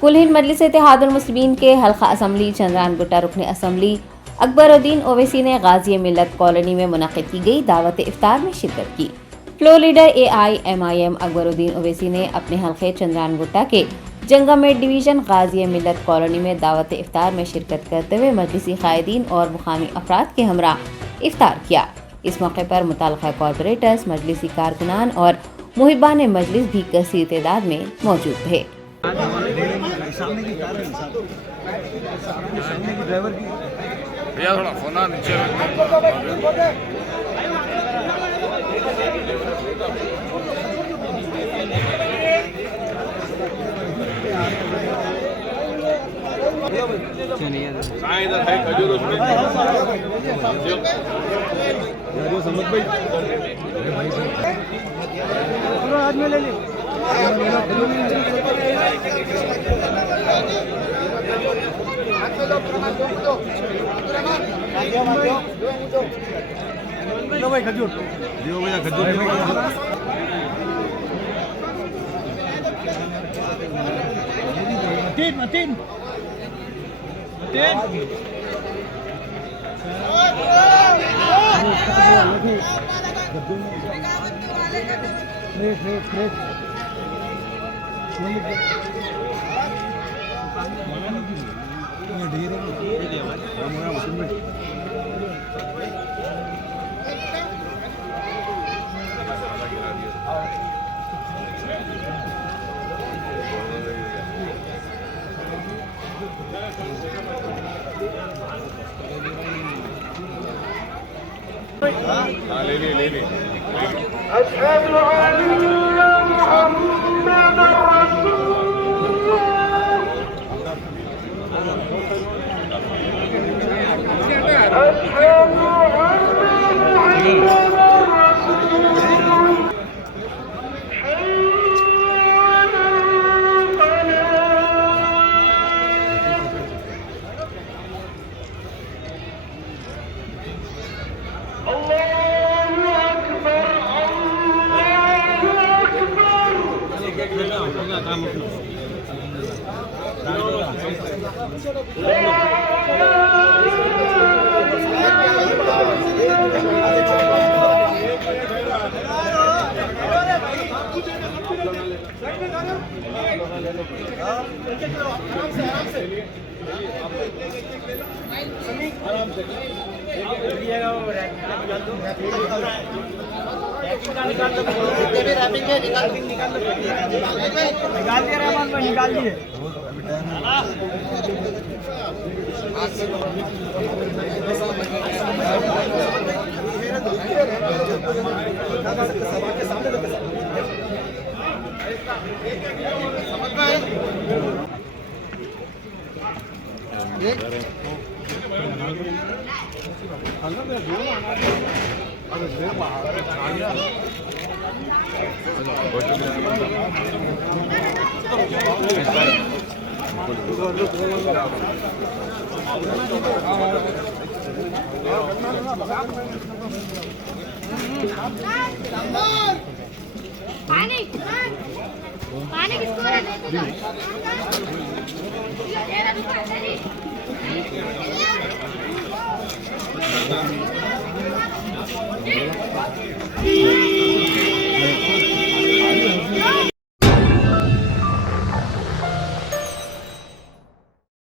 कुल हिंद मजलिस इत्तेहादुल मुस्लिमीन के हल्का असम्बली चंद्रान गुट्टा रुकन असम्बली अकबरुद्दीन ओवैसी ने गाजी मिल्लत कॉलोनी में मुनक़िद की गई दावत इफ्तार में शिरकत की। फ्लोर लीडर AIMIM अकबरुद्दीन ओवैसी ने अपने हल्के चंद्रान गुट्टा के जंगामेट डिवीज़न गाजी मिल्लत कॉलोनी में दावत इफ्तार में शिरकत करते हुए मजलिसी कायदीन और मुकामी अफराद के हमरा इफ्तार किया। इस मौके पर मुताल्लिक़ा कॉरपोरेटर्स, मजलिसी कारकुनान और मुहिबान मजलिस भी कसीर तादाद में मौजूद थे। भैया थोड़ा फोन नीचे इधर है खजूर उसमें समझ भाई आज में ले ली भाई खजूर दियो भैया खजूर मतीन ले अशहदु अन्ना मुहम्मदर रसूलुल्लाह अशहदु अन्ना निकाल दिए पानी पानी किसको दे